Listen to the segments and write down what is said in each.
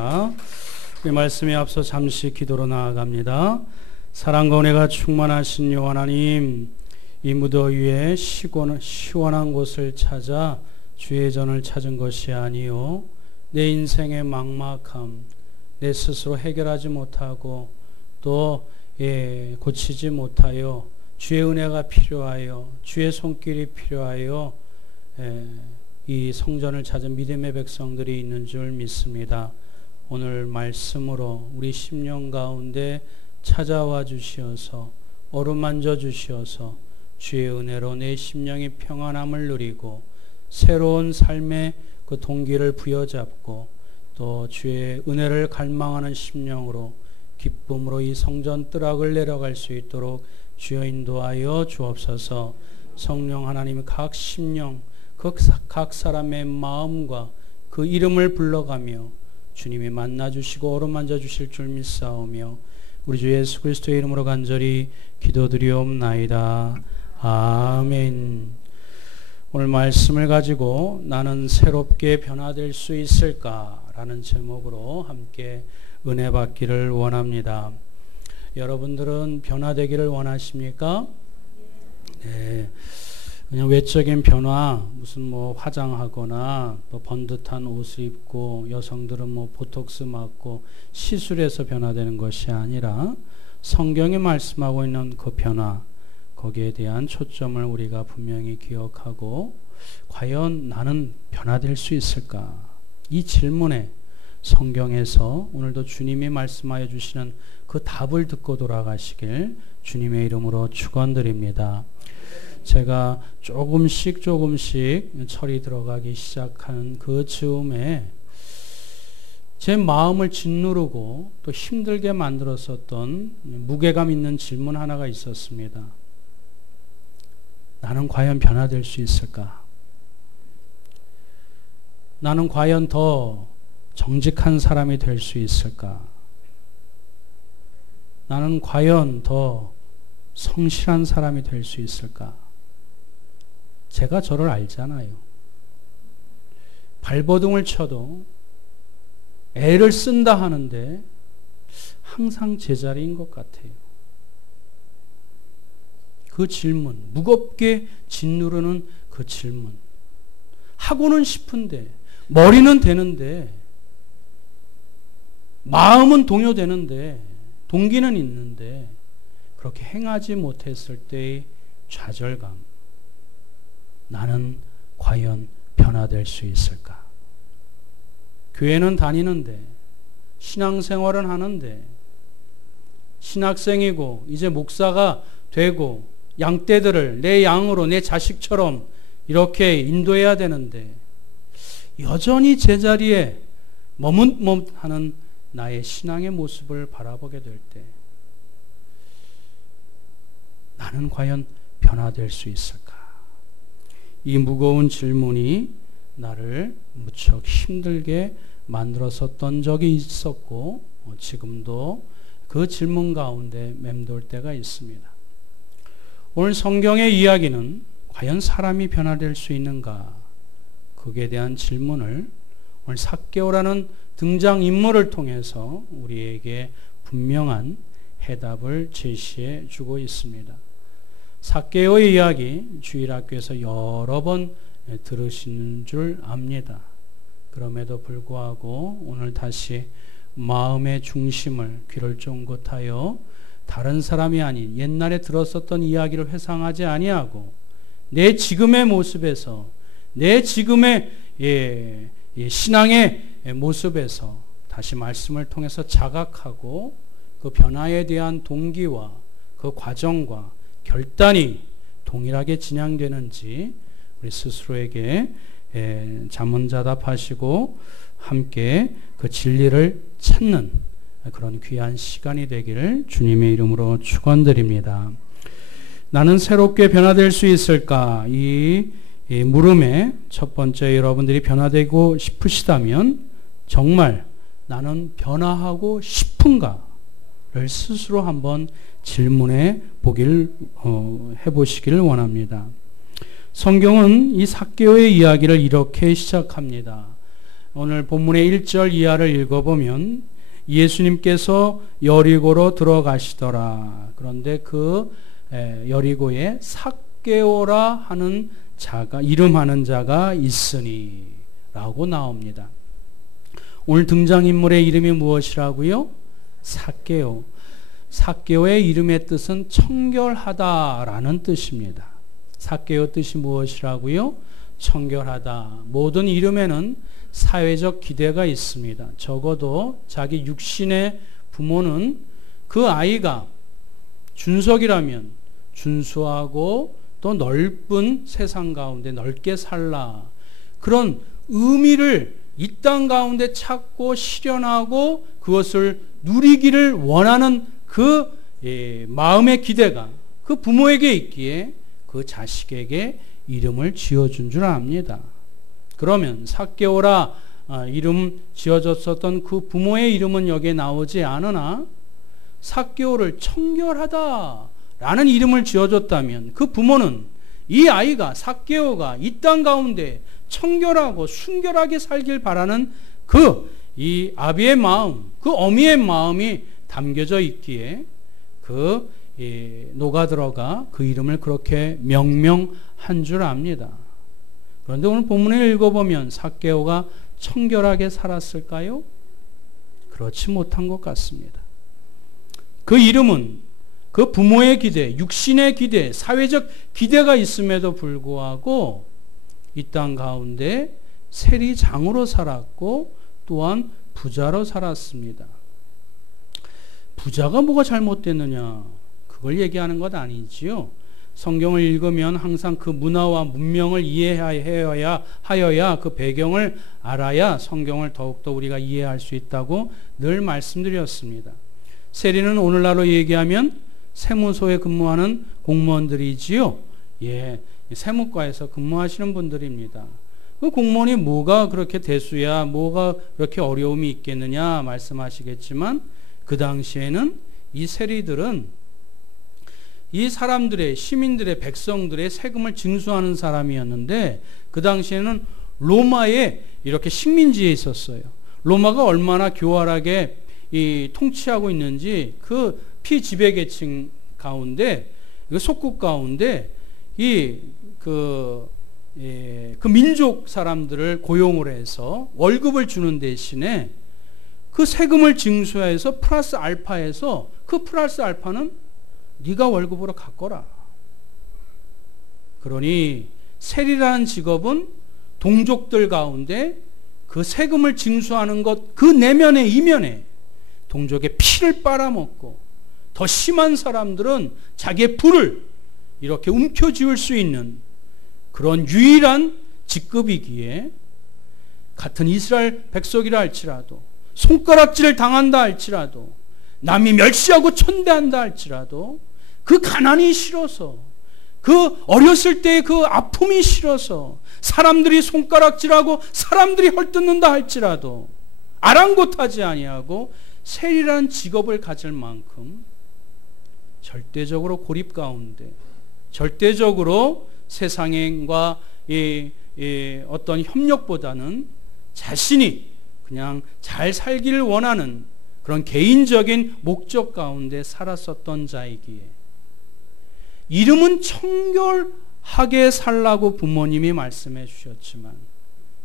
하겠습니다. 이 말씀에 앞서 잠시 기도로 나아갑니다. 사랑과 은혜가 충만하신 요 하나님, 이 무더위에 시원한 곳을 찾아 주의 전을 찾은 것이 아니요 내 인생의 막막함, 내 스스로 해결하지 못하고 또 고치지 못하여 주의 은혜가 필요하여 주의 손길이 필요하여 이 성전을 찾은 믿음의 백성들이 있는 줄 믿습니다. 오늘 말씀으로 우리 심령 가운데 찾아와 주시어서 어루만져 주시어서 주의 은혜로 내 심령이 평안함을 누리고 새로운 삶의 그 동기를 부여잡고 또 주의 은혜를 갈망하는 심령으로 기쁨으로 이 성전 뜰악을 내려갈 수 있도록 주여 인도하여 주옵소서. 성령 하나님이 각 심령 각 사람의 마음과 그 이름을 불러가며 주님이 만나주시고 어루만져 주실 줄 믿사오며 우리 주 예수 그리스도의 이름으로 간절히 기도드리옵나이다. 아멘. 오늘 말씀을 가지고 나는 새롭게 변화될 수 있을까라는 제목으로 함께 은혜 받기를 원합니다. 여러분들은 변화되기를 원하십니까? 네. 그냥 외적인 변화, 무슨 뭐 화장하거나 또 번듯한 옷을 입고 여성들은 뭐 보톡스 맞고 시술해서 변화되는 것이 아니라 성경이 말씀하고 있는 그 변화, 거기에 대한 초점을 우리가 분명히 기억하고 과연 나는 변화될 수 있을까? 이 질문에 성경에서 오늘도 주님이 말씀하여 주시는 그 답을 듣고 돌아가시길 주님의 이름으로 축원드립니다. 제가 조금씩 철이 들어가기 시작하는 그 즈음에 제 마음을 짓누르고 또 힘들게 만들었었던 무게감 있는 질문 하나가 있었습니다. 나는 과연 변화될 수 있을까? 나는 과연 더 정직한 사람이 될 수 있을까? 나는 과연 더 성실한 사람이 될 수 있을까? 제가 저를 알잖아요. 발버둥을 쳐도 애를 쓴다 하는데 항상 제자리인 것 같아요. 그 질문, 무겁게 짓누르는 그 질문. 하고는 싶은데, 머리는 되는데, 마음은 동요되는데, 동기는 있는데, 그렇게 행하지 못했을 때의 좌절감. 나는 과연 변화될 수 있을까? 교회는 다니는데, 신앙생활은 하는데, 신학생이고, 이제 목사가 되고, 양떼들을 내 양으로 내 자식처럼 이렇게 인도해야 되는데, 여전히 제자리에 머뭇머뭇하는 나의 신앙의 모습을 바라보게 될 때, 나는 과연 변화될 수 있을까? 이 무거운 질문이 나를 무척 힘들게 만들었었던 적이 있었고 지금도 그 질문 가운데 맴돌 때가 있습니다. 오늘 성경의 이야기는 과연 사람이 변화될 수 있는가? 그에 대한 질문을 오늘 삭개오라는 등장인물을 통해서 우리에게 분명한 해답을 제시해 주고 있습니다. 삭개오의 이야기 주일학교에서 여러 번 들으시는 줄 압니다. 그럼에도 불구하고 오늘 다시 마음의 중심을 귀를 쫑긋하여 다른 사람이 아닌 옛날에 들었었던 이야기를 회상하지 아니하고 내 지금의 모습에서 내 지금의 신앙의 모습에서 다시 말씀을 통해서 자각하고 그 변화에 대한 동기와 그 과정과 결단이 동일하게 진행되는지 우리 스스로에게 자문자답하시고 함께 그 진리를 찾는 그런 귀한 시간이 되기를 주님의 이름으로 축원드립니다. 나는 새롭게 변화될 수 있을까? 이 물음에 첫 번째 여러분들이 변화되고 싶으시다면 정말 나는 변화하고 싶은가를 스스로 한번 질문해 보기를 해보시기를 원합니다. 성경은 이 삭개오의 이야기를 이렇게 시작합니다. 오늘 본문의 1절 이하를 읽어보면 예수님께서 여리고로 들어가시더라. 그런데 그 여리고에 삭개오라 하는 자가, 이름하는 자가 있으니 라고 나옵니다. 오늘 등장인물의 이름이 무엇이라고요? 삭개오. 삭개오의 이름의 뜻은 청결하다라는 뜻입니다. 삭개오 뜻이 무엇이라고요? 청결하다. 모든 이름에는 사회적 기대가 있습니다. 적어도 자기 육신의 부모는 그 아이가 준석이라면 준수하고 또 넓은 세상 가운데 넓게 살라. 그런 의미를 이 땅 가운데 찾고 실현하고 그것을 누리기를 원하는 그 마음의 기대가 그 부모에게 있기에 그 자식에게 이름을 지어준 줄 압니다. 그러면 삭개오라 이름 지어줬었던 그 부모의 이름은 여기에 나오지 않으나 삭개오를 청결하다라는 이름을 지어줬다면 그 부모는 이 아이가 삭개오가 이 땅 가운데 청결하고 순결하게 살길 바라는 이 아비의 마음, 그 어미의 마음이 담겨져 있기에 녹아들어가 그 이름을 그렇게 명명한 줄 압니다. 그런데 오늘 본문을 읽어보면 삭개오가 청결하게 살았을까요? 그렇지 못한 것 같습니다. 그 이름은 그 부모의 기대, 육신의 기대, 사회적 기대가 있음에도 불구하고 이 땅 가운데 세리장으로 살았고 또한 부자로 살았습니다. 부자가 뭐가 잘못됐느냐? 그걸 얘기하는 것 아니지요. 성경을 읽으면 항상 그 문화와 문명을 이해하여야 그 배경을 알아야 성경을 더욱더 우리가 이해할 수 있다고 늘 말씀드렸습니다. 세리는 오늘날로 얘기하면 세무소에 근무하는 공무원들이지요. 세무과에서 근무하시는 분들입니다. 그 공무원이 뭐가 그렇게 대수야, 뭐가 그렇게 어려움이 있겠느냐 말씀하시겠지만 그 당시에는 이 세리들은 이 사람들의, 시민들의, 백성들의 세금을 징수하는 사람이었는데 그 당시에는 로마에 이렇게 식민지에 있었어요. 로마가 얼마나 교활하게 통치하고 있는지 그 피지배계층 가운데, 속국 가운데 그 민족 사람들을 고용을 해서 월급을 주는 대신에 그 세금을 징수해서 플러스 알파해서 그 플러스 알파는 네가 월급으로 갖거라. 그러니 세리라는 직업은 동족들 가운데 그 세금을 징수하는 것, 그 내면에 이면에 동족의 피를 빨아먹고 더 심한 사람들은 자기의 부를 이렇게 움켜쥐을 수 있는 그런 유일한 직급이기에 같은 이스라엘 백성이라 할지라도 손가락질을 당한다 할지라도 남이 멸시하고 천대한다 할지라도 그 가난이 싫어서 그 어렸을 때의 그 아픔이 싫어서 사람들이 손가락질하고 사람들이 헐뜯는다 할지라도 아랑곳하지 아니하고 세리라는 직업을 가질 만큼 절대적으로 고립 가운데 절대적으로 세상과 어떤 협력보다는 자신이 그냥 잘 살기를 원하는 그런 개인적인 목적 가운데 살았었던 자이기에 이름은 청결하게 살라고 부모님이 말씀해 주셨지만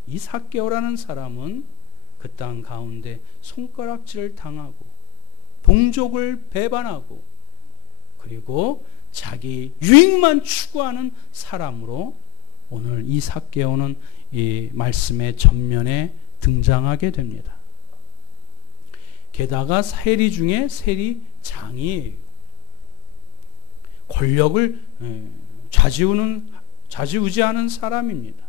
이 삭개오라는 사람은 그 땅 가운데 손가락질을 당하고 동족을 배반하고 그리고 자기 유익만 추구하는 사람으로 오늘 이 삭개오는 이 말씀의 전면에 등장하게 됩니다. 게다가 세리 중에 세리장이에요. 권력을 좌지우지하는 사람입니다.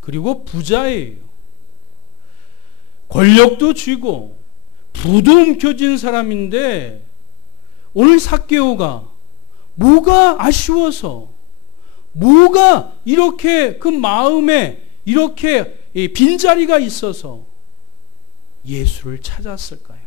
그리고 부자예요. 권력도 쥐고 부도 움켜쥔 사람인데 오늘 삭개오가 뭐가 아쉬워서 뭐가 이렇게 그 마음에 이렇게 빈자리가 있어서 예수를 찾았을까요?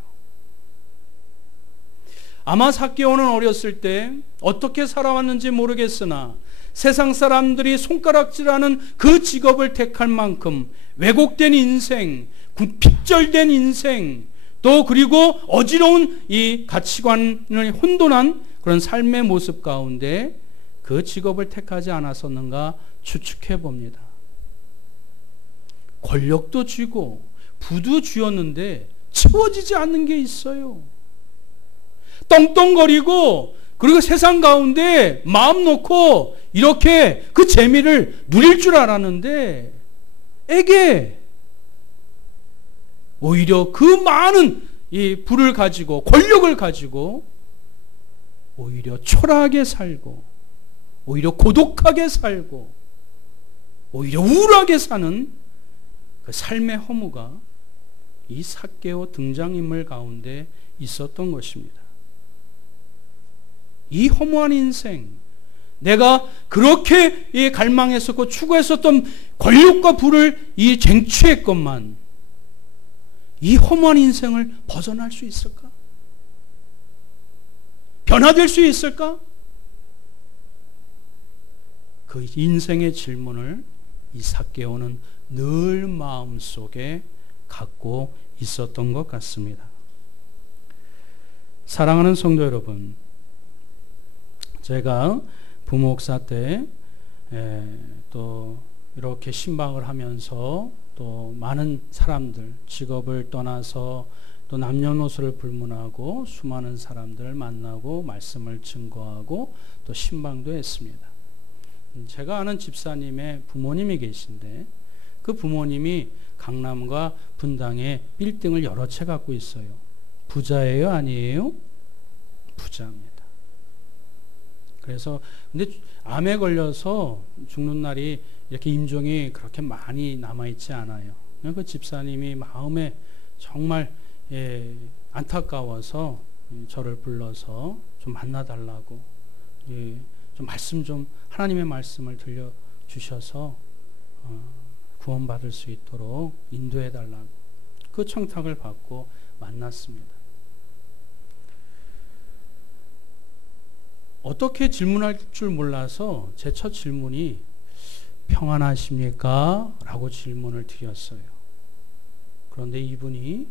아마 삭개오는 어렸을 때 어떻게 살아왔는지 모르겠으나 세상 사람들이 손가락질하는 그 직업을 택할 만큼 왜곡된 인생, 핍절된 인생, 또 그리고 어지러운 이 가치관을 혼돈한 그런 삶의 모습 가운데 그 직업을 택하지 않았었는가 추측해 봅니다. 권력도 쥐고 부도 쥐었는데 채워지지 않는 게 있어요. 떵떵거리고 그리고 세상 가운데 마음 놓고 이렇게 그 재미를 누릴 줄 알았는데 에게 오히려 그 많은 이 부를 가지고 권력을 가지고 오히려 초라하게 살고 오히려 고독하게 살고 오히려 우울하게 사는 그 삶의 허무가 이 삭개오 등장인물 가운데 있었던 것입니다. 이 허무한 인생, 내가 그렇게 갈망했었고 추구했었던 권력과 부를 이 쟁취했건만 이 허무한 인생을 벗어날 수 있을까? 변화될 수 있을까? 그 인생의 질문을 이 삭개오는 늘 마음속에 갖고 있었던 것 같습니다. 사랑하는 성도 여러분, 제가 부목사 때 또 이렇게 신방을 하면서 또 많은 사람들, 직업을 떠나서 또 남녀노소를 불문하고 수많은 사람들을 만나고 말씀을 증거하고 또 신방도 했습니다. 제가 아는 집사님의 부모님이 계신데 그 부모님이 강남과 분당에 빌딩을 여러 채 갖고 있어요. 부자예요? 아니에요? 부자입니다. 그래서 근데 암에 걸려서 죽는 날이 이렇게 임종이 그렇게 많이 남아있지 않아요. 그 집사님이 마음에 정말 안타까워서 저를 불러서 좀 만나달라고 좀 말씀 좀 하나님의 말씀을 들려주셔서 구원받을 수 있도록 인도해달라고 그 청탁을 받고 만났습니다. 어떻게 질문할 줄 몰라서 제 첫 질문이 평안하십니까? 라고 질문을 드렸어요. 그런데 이분이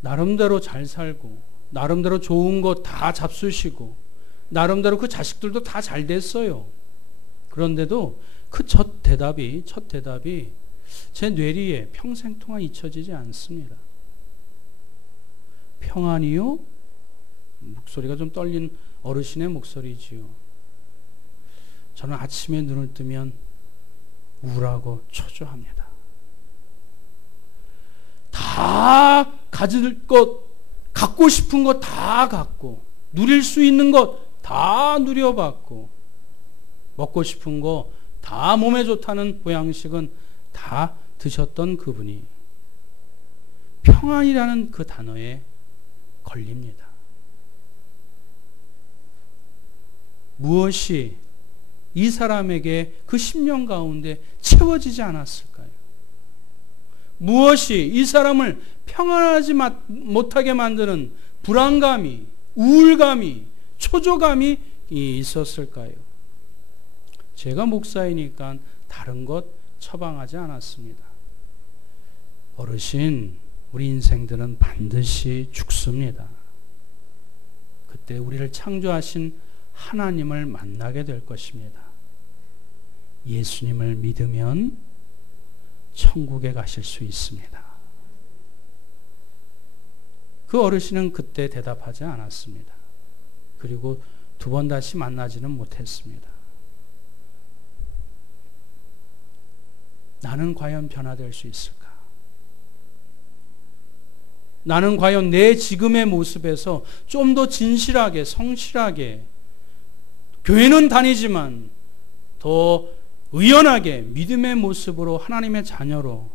나름대로 잘 살고 나름대로 좋은 거 다 잡수시고 나름대로 그 자식들도 다 잘 됐어요. 그런데도 그 첫 대답이 제 뇌리에 평생 동안 잊혀지지 않습니다. 평안이요? 목소리가 좀 떨린 어르신의 목소리지요. 저는 아침에 눈을 뜨면 우울하고 초조합니다. 다 가질 것, 갖고 싶은 것 다 갖고 누릴 수 있는 것 다 누려봤고 먹고 싶은 거 다 몸에 좋다는 보양식은 다 드셨던 그분이 평안이라는 그 단어에 걸립니다. 무엇이 이 사람에게 그 10년 가운데 채워지지 않았을까요? 무엇이 이 사람을 평안하지 못하게 만드는 불안감이, 우울감이, 초조감이 있었을까요? 제가 목사이니까 다른 것 처방하지 않았습니다. 어르신, 우리 인생들은 반드시 죽습니다. 그때 우리를 창조하신 하나님을 만나게 될 것입니다. 예수님을 믿으면 천국에 가실 수 있습니다. 그 어르신은 그때 대답하지 않았습니다. 그리고 두 번 다시 만나지는 못했습니다. 나는 과연 변화될 수 있을까? 나는 과연 내 지금의 모습에서 좀 더 진실하게, 성실하게 교회는 다니지만 더 의연하게 믿음의 모습으로 하나님의 자녀로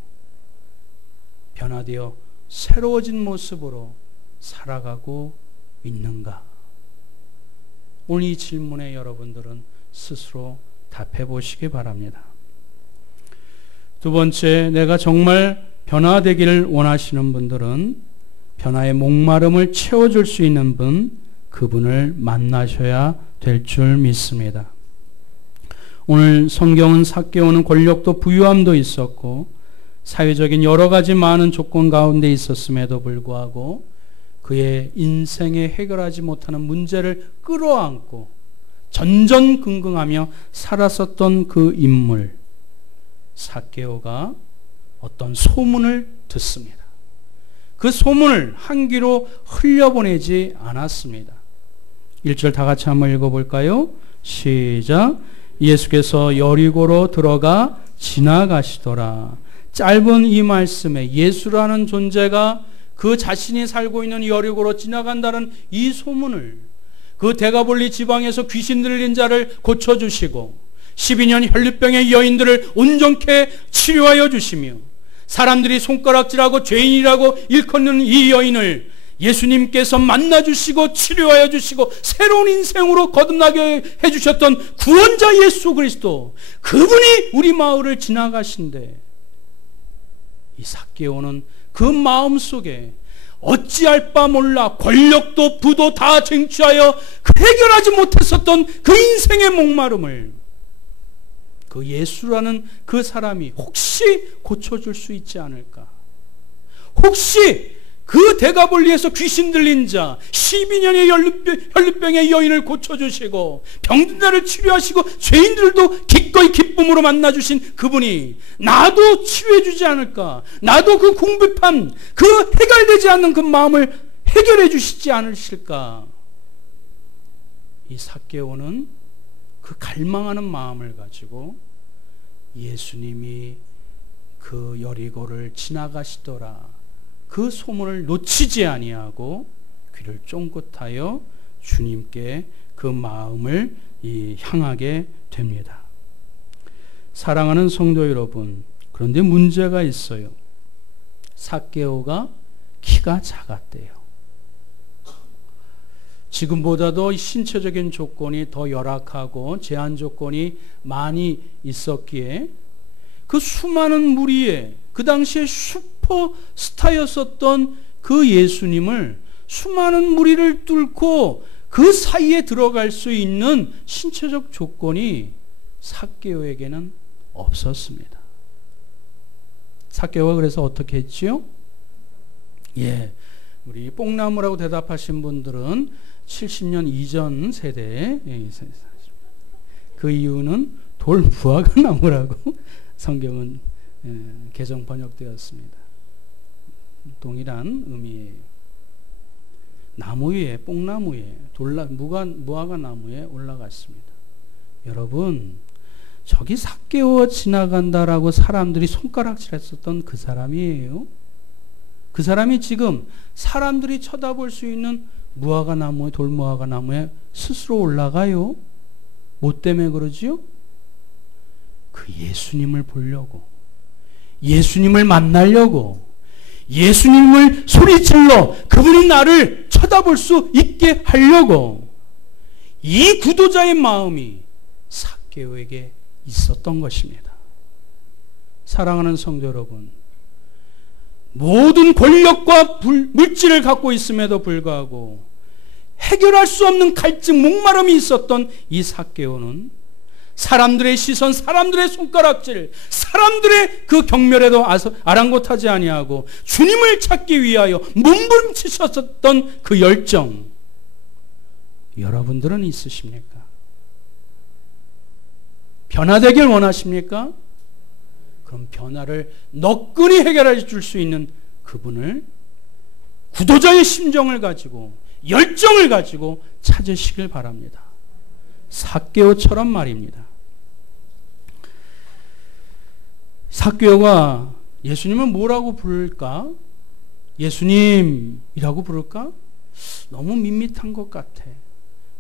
변화되어 새로워진 모습으로 살아가고 있는가? 오늘 이 질문에 여러분들은 스스로 답해 보시기 바랍니다. 두 번째, 내가 정말 변화되기를 원하시는 분들은 변화의 목마름을 채워줄 수 있는 분, 그분을 만나셔야 될 줄 믿습니다. 오늘 성경은 삭개오는 권력도 부유함도 있었고 사회적인 여러 가지 많은 조건 가운데 있었음에도 불구하고 그의 인생에 해결하지 못하는 문제를 끌어안고 전전긍긍하며 살았었던 그 인물 삭개오가 어떤 소문을 듣습니다. 그 소문을 한 귀로 흘려보내지 않았습니다. 1절 다 같이 한번 읽어볼까요? 시작. 예수께서 여리고로 들어가 지나가시더라. 짧은 이 말씀에 예수라는 존재가 그 자신이 살고 있는 여리고로 지나간다는 이 소문을 그 데가볼리 지방에서 귀신 들린 자를 고쳐주시고 12년 혈류병의 여인들을 온전케 치료하여 주시며 사람들이 손가락질하고 죄인이라고 일컫는 이 여인을 예수님께서 만나주시고 치료하여 주시고 새로운 인생으로 거듭나게 해주셨던 구원자 예수 그리스도 그분이 우리 마을을 지나가신데 이 삭개오는 그 마음속에 어찌할 바 몰라 권력도 부도 다 쟁취하여 해결하지 못했었던 그 인생의 목마름을 그 예수라는 그 사람이 혹시 고쳐줄 수 있지 않을까? 혹시 그 데가볼리에서 귀신 들린 자 12년의 혈류병의 여인을 고쳐주시고 병든 자를 치료하시고 죄인들도 기꺼이 기쁨으로 만나주신 그분이 나도 치료해주지 않을까? 나도 그 궁핍한 그 해결되지 않는 그 마음을 해결해 주시지 않으실까? 이 삭개오는 그 갈망하는 마음을 가지고 예수님이 그 여리고를 지나가시더라 그 소문을 놓치지 아니하고 귀를 쫑긋하여 주님께 그 마음을 향하게 됩니다. 사랑하는 성도 여러분, 그런데 문제가 있어요. 삭개오가 키가 작았대요. 지금보다도 신체적인 조건이 더 열악하고 제한 조건이 많이 있었기에 그 수많은 무리에 그 당시에 슈퍼스타였었던 그 예수님을 수많은 무리를 뚫고 그 사이에 들어갈 수 있는 신체적 조건이 삭개오에게는 없었습니다. 삭개오가 그래서 어떻게 했지요? 우리 뽕나무라고 대답하신 분들은 70년 이전 세대에 그 이유는 돌무화과 나무라고 성경은 개정 번역되었습니다. 동일한 의미예요. 나무 위에 뽕나무 위에 무화과 나무에 올라갔습니다. 여러분 저기 삭개오 지나간다라고 사람들이 손가락질했었던 그 사람이에요. 그 사람이 지금 사람들이 쳐다볼 수 있는 무화과 나무에 돌무화과 나무에 스스로 올라가요. 뭐 때문에 그러지요? 그 예수님을 보려고, 예수님을 만나려고, 예수님을 소리질러 그분이 나를 쳐다볼 수 있게 하려고 이 구도자의 마음이 삭개오에게 있었던 것입니다. 사랑하는 성도 여러분, 모든 권력과 물질을 갖고 있음에도 불구하고 해결할 수 없는 갈증, 목마름이 있었던 이 삭개오는 사람들의 시선, 사람들의 손가락질, 사람들의 그 경멸에도 아랑곳하지 아니하고 주님을 찾기 위하여 몸부림치셨던 그 열정, 여러분들은 있으십니까? 변화되길 원하십니까? 그럼 변화를 너끈히 해결해 줄 수 있는 그분을 구도자의 심정을 가지고 열정을 가지고 찾으시길 바랍니다. 삭개오처럼 말입니다. 삭개오가 예수님은 뭐라고 부를까? 예수님이라고 부를까? 너무 밋밋한 것 같아.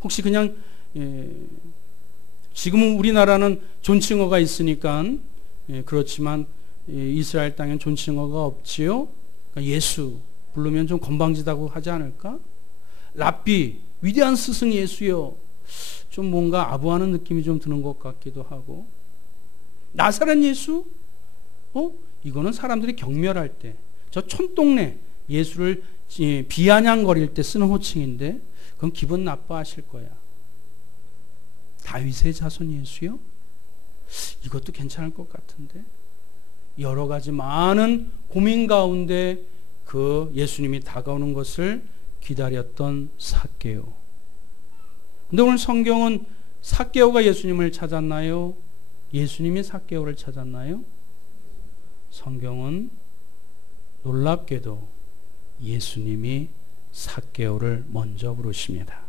혹시 그냥 지금은 우리나라는 존칭어가 있으니까 그렇지만 이스라엘 땅엔 존칭어가 없지요. 그러니까 예수 부르면 좀 건방지다고 하지 않을까? 랍비, 위대한 스승 예수요. 좀 뭔가 아부하는 느낌이 좀 드는 것 같기도 하고, 나사렛 예수? 이거는 사람들이 경멸할 때, 저 촌동네 예수를 비아냥거릴 때 쓰는 호칭인데 그럼 기분 나빠하실 거야. 다윗의 자손 예수요? 이것도 괜찮을 것 같은데. 여러 가지 많은 고민 가운데 그 예수님이 다가오는 것을 기다렸던 삭개오. 근데 오늘 성경은 삭개오가 예수님을 찾았나요? 예수님이 삭개오를 찾았나요? 성경은 놀랍게도 예수님이 삭개오를 먼저 부르십니다.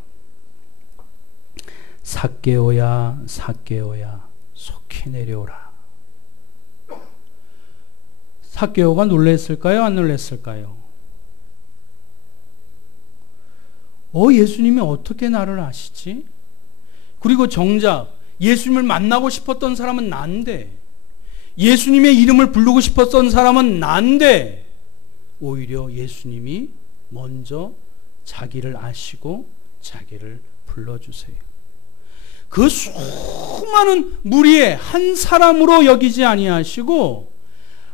삭개오야, 삭개오야, 속히 내려오라. 삭개오가 놀랬을까요? 안 놀랬을까요? 예수님이 어떻게 나를 아시지? 그리고 정작 예수님을 만나고 싶었던 사람은 난데, 예수님의 이름을 부르고 싶었던 사람은 난데, 오히려 예수님이 먼저 자기를 아시고 자기를 불러주세요. 그 수많은 무리의 한 사람으로 여기지 아니하시고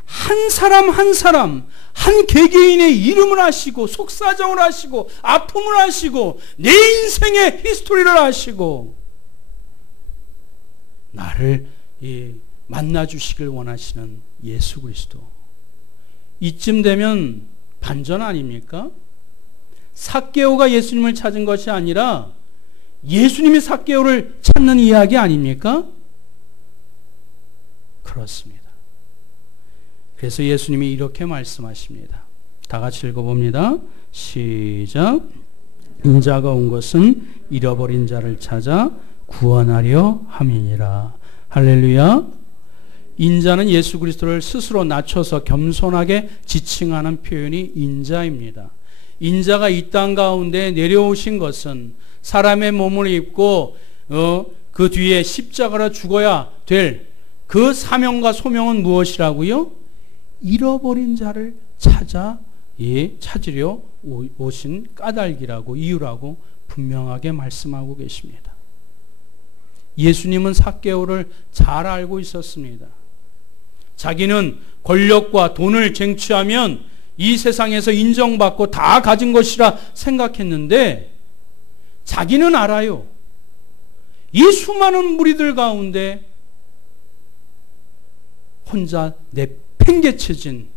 한 사람 한 사람 한 개개인의 이름을 아시고 속사정을 아시고 아픔을 아시고 내 인생의 히스토리를 아시고 나를 만나주시길 원하시는 예수 그리스도. 이쯤 되면 반전 아닙니까? 삭개오가 예수님을 찾은 것이 아니라 예수님이 삭개오를 찾는 이야기 아닙니까? 그렇습니다. 그래서 예수님이 이렇게 말씀하십니다. 다 같이 읽어봅니다. 시작. 인자가 온 것은 잃어버린 자를 찾아 구원하려 함이니라. 할렐루야. 인자는 예수 그리스도를 스스로 낮춰서 겸손하게 지칭하는 표현이 인자입니다. 인자가 이 땅 가운데 내려오신 것은 사람의 몸을 입고 그 뒤에 십자가로 죽어야 될 그 사명과 소명은 무엇이라고요? 잃어버린 자를 찾으려 오신 까닭이라고, 이유라고 분명하게 말씀하고 계십니다. 예수님은 삭개오를 잘 알고 있었습니다. 자기는 권력과 돈을 쟁취하면 이 세상에서 인정받고 다 가진 것이라 생각했는데, 자기는 알아요. 이 수많은 무리들 가운데 혼자 내팽개쳐진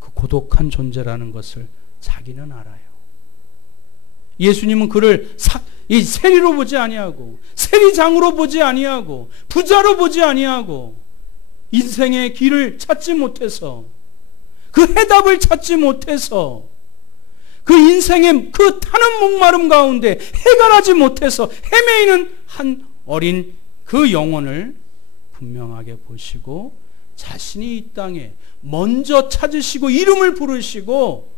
그 고독한 존재라는 것을 자기는 알아요. 예수님은 그를 이 세리로 보지 아니하고, 세리장으로 보지 아니하고, 부자로 보지 아니하고, 인생의 길을 찾지 못해서, 그 해답을 찾지 못해서, 그 인생의 그 타는 목마름 가운데 해결하지 못해서 헤매이는 한 어린 그 영혼을 분명하게 보시고, 자신이 이 땅에 먼저 찾으시고 이름을 부르시고,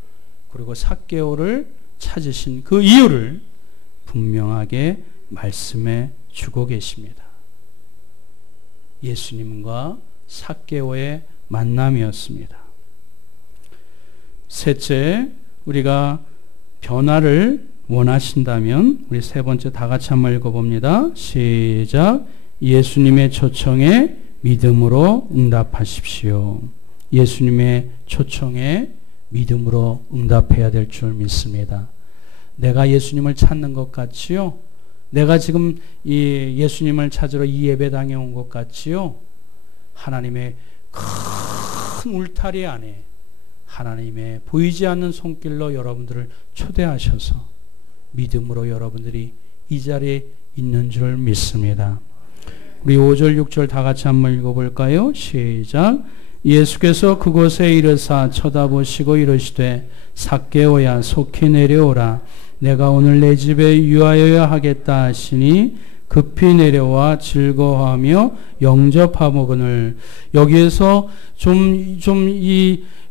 그리고 삭개오를 찾으신 그 이유를 분명하게 말씀해 주고 계십니다. 예수님과 삭개오의 만남이었습니다. 셋째, 우리가 변화를 원하신다면 우리 세 번째 다 같이 한번 읽어봅니다. 시작. 예수님의 초청에 믿음으로 응답하십시오. 예수님의 초청에 믿음으로 응답해야 될 줄 믿습니다. 내가 예수님을 찾는 것 같지요? 내가 지금 이 예수님을 찾으러 이 예배당에 온 것 같지요? 하나님의 큰 울타리 안에 하나님의 보이지 않는 손길로 여러분들을 초대하셔서 믿음으로 여러분들이 이 자리에 있는 줄 믿습니다. 우리 5절 6절 다 같이 한번 읽어볼까요? 시작. 예수께서 그곳에 이르사 쳐다보시고 이르시되 삭개오야 속히 내려오라. 내가 오늘 내 집에 유하여야 하겠다 하시니 급히 내려와 즐거워하며 영접하거늘. 여기에서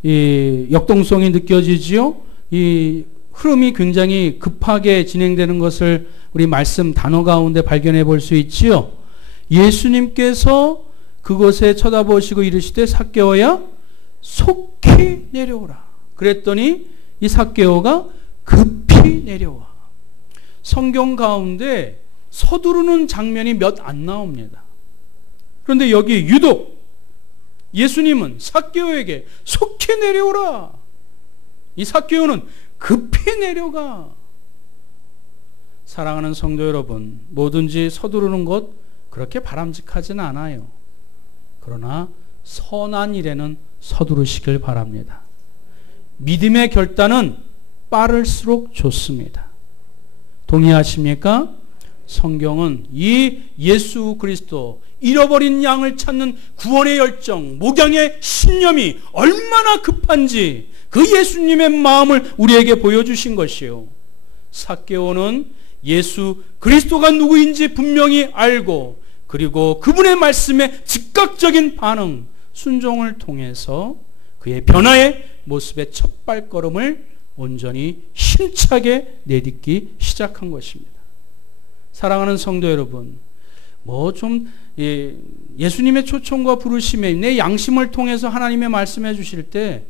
이 역동성이 느껴지지요? 이 흐름이 굉장히 급하게 진행되는 것을 우리 말씀 단어 가운데 발견해 볼 수 있지요? 예수님께서 그곳에 쳐다보시고 이르시되 삭개오야 속히 내려오라. 그랬더니 이 삭개오가 급히 내려와. 성경 가운데 서두르는 장면이 몇 안 나옵니다. 그런데 여기 유독 예수님은 삭개오에게 속히 내려오라. 이 삭개오는 급히 내려가. 사랑하는 성도 여러분, 뭐든지 서두르는 것 그렇게 바람직하진 않아요. 그러나 선한 일에는 서두르시길 바랍니다. 믿음의 결단은 빠를수록 좋습니다. 동의하십니까? 성경은 이 예수 그리스도 잃어버린 양을 찾는 구원의 열정, 목양의 신념이 얼마나 급한지 그 예수님의 마음을 우리에게 보여주신 것이요. 삭개오는 예수 그리스도가 누구인지 분명히 알고 그리고 그분의 말씀에 즉각적인 반응, 순종을 통해서 그의 변화의 모습의 첫 발걸음을 온전히 힘차게 내딛기 시작한 것입니다. 사랑하는 성도 여러분, 예수님의 초청과 부르심에 내 양심을 통해서 하나님의 말씀해 주실 때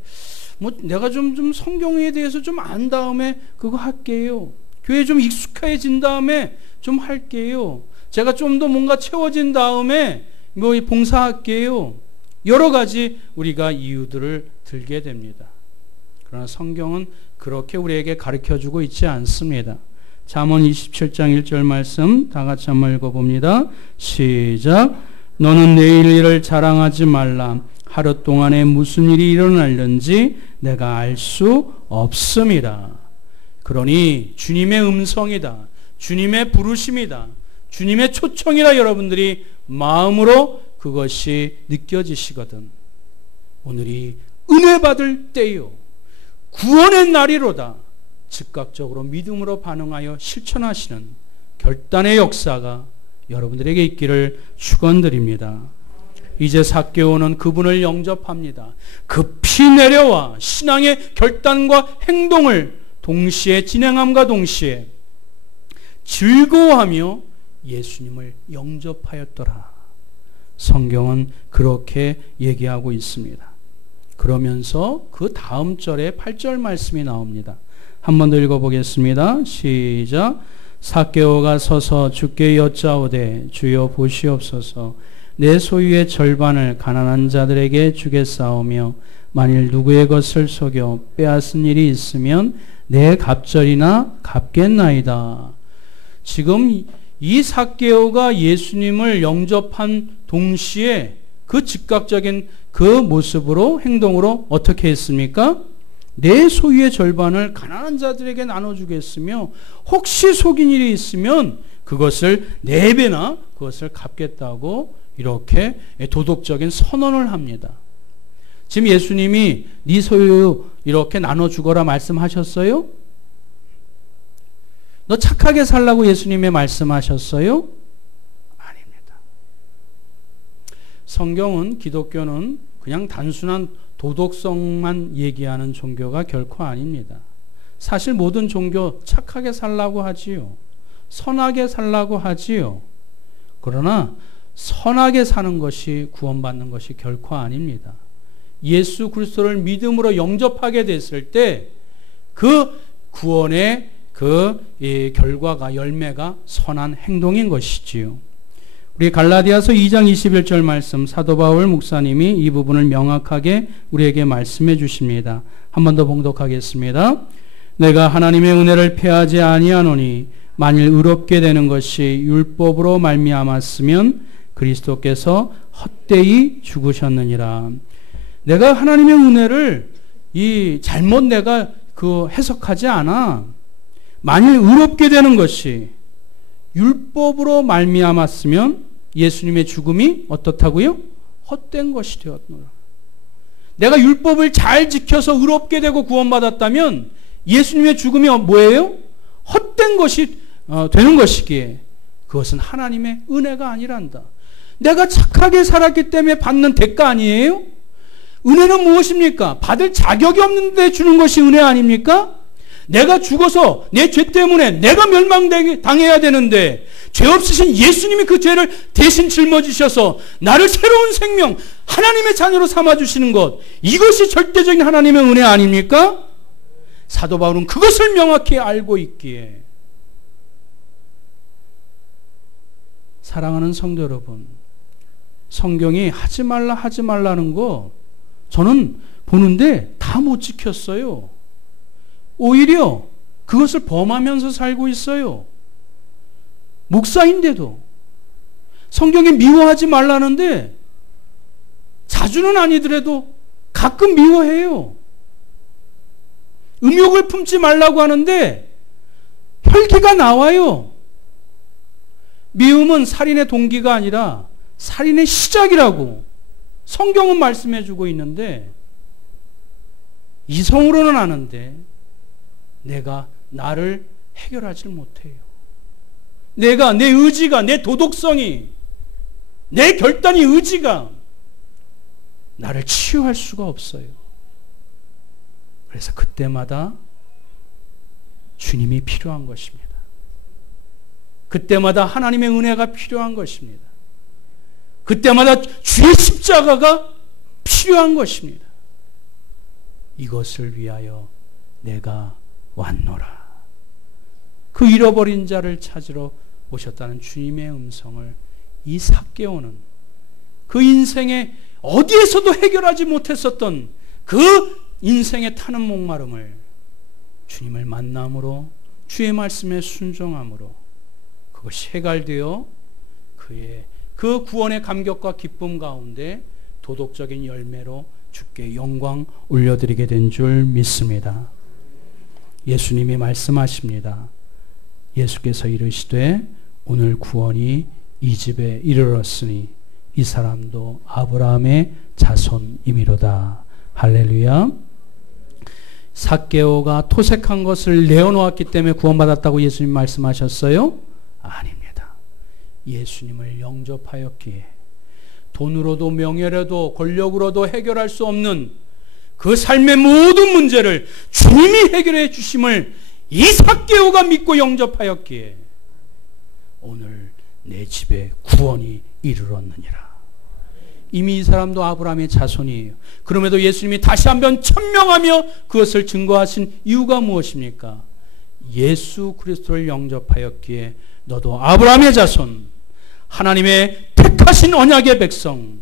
내가 좀 성경에 대해서 좀 안 다음에 그거 할게요. 교회에 좀 익숙해진 다음에 좀 할게요. 제가 좀 더 뭔가 채워진 다음에 봉사할게요. 여러 가지 우리가 이유들을 들게 됩니다. 그러나 성경은 그렇게 우리에게 가르쳐주고 있지 않습니다. 잠언 27장 1절 말씀 다 같이 한번 읽어봅니다. 시작. 너는 내일 일을 자랑하지 말라. 하루 동안에 무슨 일이 일어날는지 내가 알 수 없음이라. 그러니 주님의 음성이다. 주님의 부르심이다. 주님의 초청이라 여러분들이 마음으로 그것이 느껴지시거든. 오늘이 은혜 받을 때요. 구원의 날이로다. 즉각적으로 믿음으로 반응하여 실천하시는 결단의 역사가 여러분들에게 있기를 축원드립니다. 이제 삭개오는 그분을 영접합니다. 급히 내려와 신앙의 결단과 행동을 동시에 진행함과 동시에 즐거워하며 예수님을 영접하였더라. 성경은 그렇게 얘기하고 있습니다. 그러면서 그 다음 절에 8절 말씀이 나옵니다. 한 번 더 읽어보겠습니다. 시작. 삭개오가 서서 주께 여짜오되 주여 보시옵소서. 내 소유의 절반을 가난한 자들에게 주겠사오며 만일 누구의 것을 속여 빼앗은 일이 있으면 내 갑절이나 갚겠나이다. 지금 이 삭개오가 예수님을 영접한 동시에 그 즉각적인 그 모습으로 행동으로 어떻게 했습니까? 내 소유의 절반을 가난한 자들에게 나눠주겠으며 혹시 속인 일이 있으면 그것을 4배나 그것을 갚겠다고 이렇게 도덕적인 선언을 합니다. 지금 예수님이 네 소유 이렇게 나눠주거라 말씀하셨어요? 너 착하게 살라고 예수님이 말씀하셨어요? 아닙니다. 성경은, 기독교는 그냥 단순한 도덕성만 얘기하는 종교가 결코 아닙니다. 사실 모든 종교 착하게 살라고 하지요. 선하게 살라고 하지요. 그러나 선하게 사는 것이 구원받는 것이 결코 아닙니다. 예수 그리스도를 믿음으로 영접하게 됐을 때 그 구원의 그 결과가, 열매가 선한 행동인 것이지요. 우리 갈라디아서 2장 21절 말씀, 사도 바울 목사님이 이 부분을 명확하게 우리에게 말씀해 주십니다. 한 번 더 봉독하겠습니다. 내가 하나님의 은혜를 패하지 아니하노니 만일 의롭게 되는 것이 율법으로 말미암았으면 그리스도께서 헛되이 죽으셨느니라. 내가 하나님의 은혜를 잘못 내가 해석하지 않아. 만일 의롭게 되는 것이 율법으로 말미암았으면 예수님의 죽음이 어떻다고요? 헛된 것이 되었노라. 내가 율법을 잘 지켜서 의롭게 되고 구원받았다면 예수님의 죽음이 뭐예요? 헛된 것이 되는 것이기에 그것은 하나님의 은혜가 아니란다. 내가 착하게 살았기 때문에 받는 대가 아니에요? 은혜는 무엇입니까? 받을 자격이 없는데 주는 것이 은혜 아닙니까? 내가 죽어서 내 죄 때문에 내가 멸망당해야 되는데 죄 없으신 예수님이 그 죄를 대신 짊어지셔서 나를 새로운 생명, 하나님의 자녀로 삼아주시는 것, 이것이 절대적인 하나님의 은혜 아닙니까? 사도 바울은 그것을 명확히 알고 있기에 사랑하는 성도 여러분, 성경이 하지 말라는 거 저는 보는데 다 못 지켰어요. 오히려 그것을 범하면서 살고 있어요. 목사인데도 성경에 미워하지 말라는데 자주는 아니더라도 가끔 미워해요. 음욕을 품지 말라고 하는데 혈기가 나와요. 미움은 살인의 동기가 아니라 살인의 시작이라고 성경은 말씀해 주고 있는데 이성으로는 아는데 내가 나를 해결하지 못해요. 내가 내 의지가, 내 도덕성이, 내 결단이, 의지가 나를 치유할 수가 없어요. 그래서 그때마다 주님이 필요한 것입니다. 그때마다 하나님의 은혜가 필요한 것입니다. 그때마다 주의 십자가가 필요한 것입니다. 이것을 위하여 내가 왔노라. 그 잃어버린 자를 찾으러 오셨다는 주님의 음성을 이 삭개오는 그 인생에 어디에서도 해결하지 못했었던 그 인생의 타는 목마름을 주님을 만남으로 주의 말씀에 순종함으로 그것이 해갈되어 그의 그 구원의 감격과 기쁨 가운데 도덕적인 열매로 주께 영광 올려드리게 된 줄 믿습니다. 예수님이 말씀하십니다. 예수께서 이르시되 오늘 구원이 이 집에 이르렀으니 이 사람도 아브라함의 자손이미로다. 할렐루야. 삭개오가 토색한 것을 내어놓았기 때문에 구원받았다고 예수님 말씀하셨어요? 아닙니다. 예수님을 영접하였기에 돈으로도 명예로도 권력으로도 해결할 수 없는 그 삶의 모든 문제를 주님이 해결해 주심을 이 삭개오가 믿고 영접하였기에 오늘 내 집에 구원이 이르렀느니라. 이미 이 사람도 아브라함의 자손이에요. 그럼에도 예수님이 다시 한번 천명하며 그것을 증거하신 이유가 무엇입니까? 예수 그리스도를 영접하였기에 너도 아브라함의 자손, 하나님의 택하신 언약의 백성,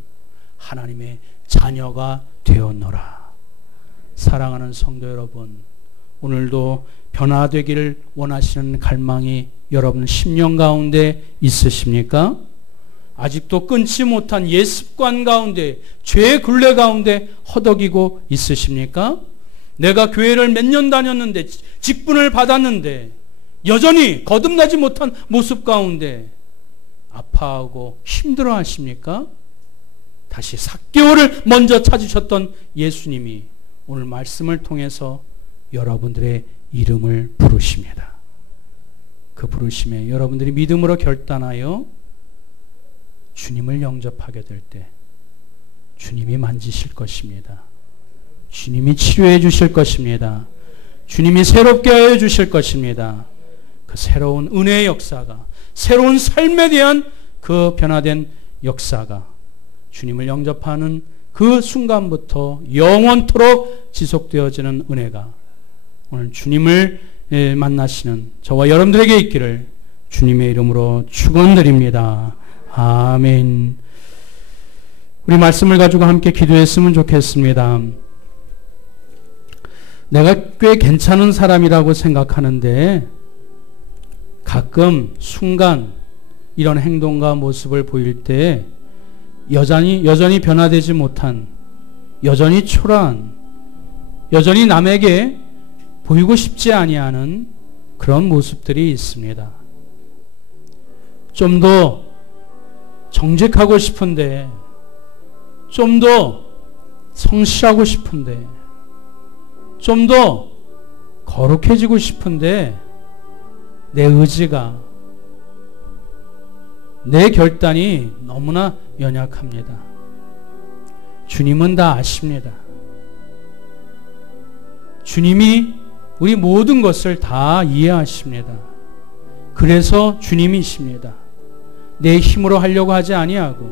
하나님의 자녀가 되었노라. 사랑하는 성도 여러분, 오늘도 변화되기를 원하시는 갈망이 여러분 심령 가운데 있으십니까? 아직도 끊지 못한 옛 습관 가운데, 죄의 굴레 가운데 허덕이고 있으십니까? 내가 교회를 몇 년 다녔는데, 직분을 받았는데 여전히 거듭나지 못한 모습 가운데 아파하고 힘들어 하십니까? 다시 삭개오를 먼저 찾으셨던 예수님이 오늘 말씀을 통해서 여러분들의 이름을 부르십니다. 그 부르심에 여러분들이 믿음으로 결단하여 주님을 영접하게 될 때 주님이 만지실 것입니다. 주님이 치료해 주실 것입니다. 주님이 새롭게 하여 주실 것입니다. 그 새로운 은혜의 역사가, 새로운 삶에 대한 그 변화된 역사가 주님을 영접하는 그 순간부터 영원토록 지속되어지는 은혜가 오늘 주님을 만나시는 저와 여러분들에게 있기를 주님의 이름으로 축원드립니다. 아멘. 우리 말씀을 가지고 함께 기도했으면 좋겠습니다. 내가 꽤 괜찮은 사람이라고 생각하는데 가끔 순간 이런 행동과 모습을 보일 때 여전히 변화되지 못한, 여전히 초라한, 여전히 남에게 보이고 싶지 아니하는 그런 모습들이 있습니다. 좀 더 정직하고 싶은데, 좀 더 성실하고 싶은데, 좀 더 거룩해지고 싶은데 내 의지가, 내 결단이 너무나 연약합니다. 주님은 다 아십니다. 주님이 우리 모든 것을 다 이해하십니다. 그래서 주님이십니다. 내 힘으로 하려고 하지 아니하고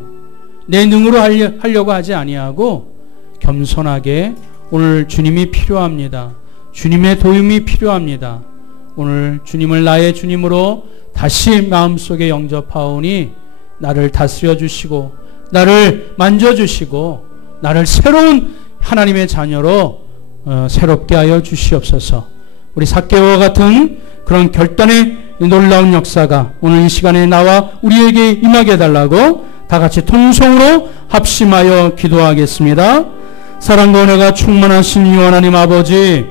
내 능으로 하려고 하지 아니하고 겸손하게 오늘 주님이 필요합니다. 주님의 도움이 필요합니다. 오늘 주님을 나의 주님으로 다시 마음속에 영접하오니 나를 다스려 주시고 나를 만져주시고 나를 새로운 하나님의 자녀로 새롭게 하여 주시옵소서. 우리 삭개오와 같은 그런 결단의 놀라운 역사가 오늘 이 시간에 나와 우리에게 임하게 해달라고 다 같이 통성으로 합심하여 기도하겠습니다. 사랑과 은혜가 충만하신 이 하나님 아버지,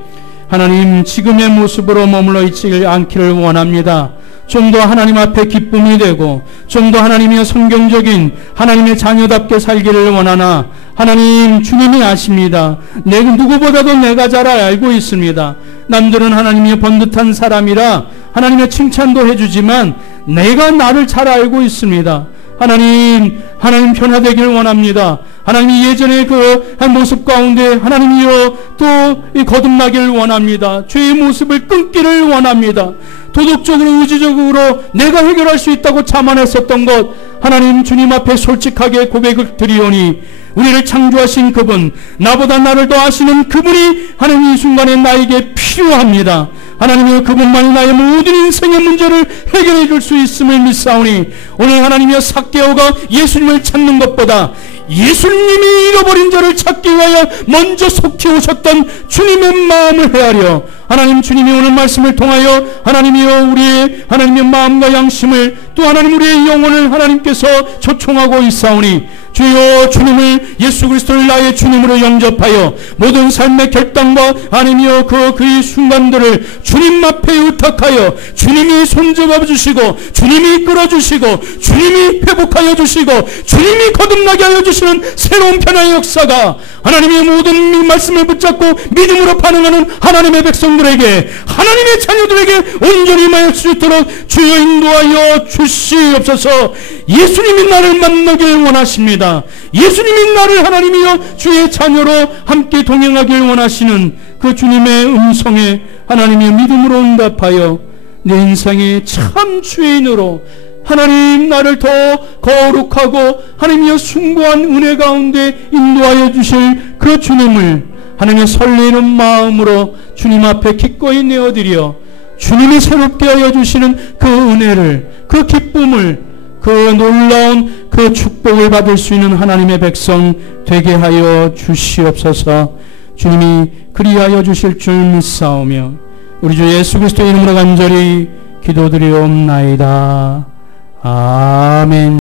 하나님 지금의 모습으로 머물러 있지 않기를 원합니다. 좀 더 하나님 앞에 기쁨이 되고 좀 더 하나님의 성경적인 하나님의 자녀답게 살기를 원하나 하나님 주님이 아십니다. 누구보다도 내가 잘 알고 있습니다. 남들은 하나님이 번듯한 사람이라 하나님의 칭찬도 해주지만 내가 나를 잘 알고 있습니다. 하나님 변화되기를 원합니다. 하나님이 예전의 그 한 모습 가운데 하나님이여 또 거듭나기를 원합니다. 죄의 모습을 끊기를 원합니다. 도덕적으로 의지적으로 내가 해결할 수 있다고 자만했었던 것 하나님 주님 앞에 솔직하게 고백을 드리오니 우리를 창조하신 그분, 나보다 나를 더 아시는 그분이 하나님 이 순간에 나에게 필요합니다. 하나님이여 그분만이 나의 모든 인생의 문제를 해결해 줄 수 있음을 믿사오니 오늘 하나님이여 삭개오가 예수님을 찾는 것보다 예수님이 잃어버린 자를 찾기 위하여 먼저 속히 오셨던 주님의 마음을 헤아려 하나님 주님이 오늘 말씀을 통하여 하나님이여 우리의 하나님의 마음과 양심을 또 하나님 우리의 영혼을 하나님께서 초청하고 있사오니 주여 주님을 예수 그리스도를 나의 주님으로 영접하여 모든 삶의 결단과 하나님이여 그의 순간들을 주님 앞에 의탁하여 주님이 손잡아 주시고 주님이 끌어주시고 주님이 회복하여 주시고 주님이 거듭나게 하여 주시는 새로운 변화의 역사가 하나님의 모든 말씀을 붙잡고 믿음으로 반응하는 하나님의 백성들에게 하나님의 자녀들에게 온전히 임할 수 있도록 주여 인도하여 주시옵소서. 예수님이 나를 만나길 원하십니다. 예수님이 나를 하나님이여 주의 자녀로 함께 동행하길 원하시는 그 주님의 음성에 하나님의 믿음으로 응답하여 내 인생의 참 주인으로 하나님 나를 더 거룩하고 하나님의 숭고한 은혜 가운데 인도하여 주실 그 주님을 하나님의 설레는 마음으로 주님 앞에 기꺼이 내어드려 주님이 새롭게 하여 주시는 그 은혜를, 그 기쁨을, 그 놀라운 그 축복을 받을 수 있는 하나님의 백성 되게 하여 주시옵소서. 주님이 그리하여 주실 줄 믿사오며 우리 주 예수 그리스도의 이름으로 간절히 기도드리옵나이다. 아멘.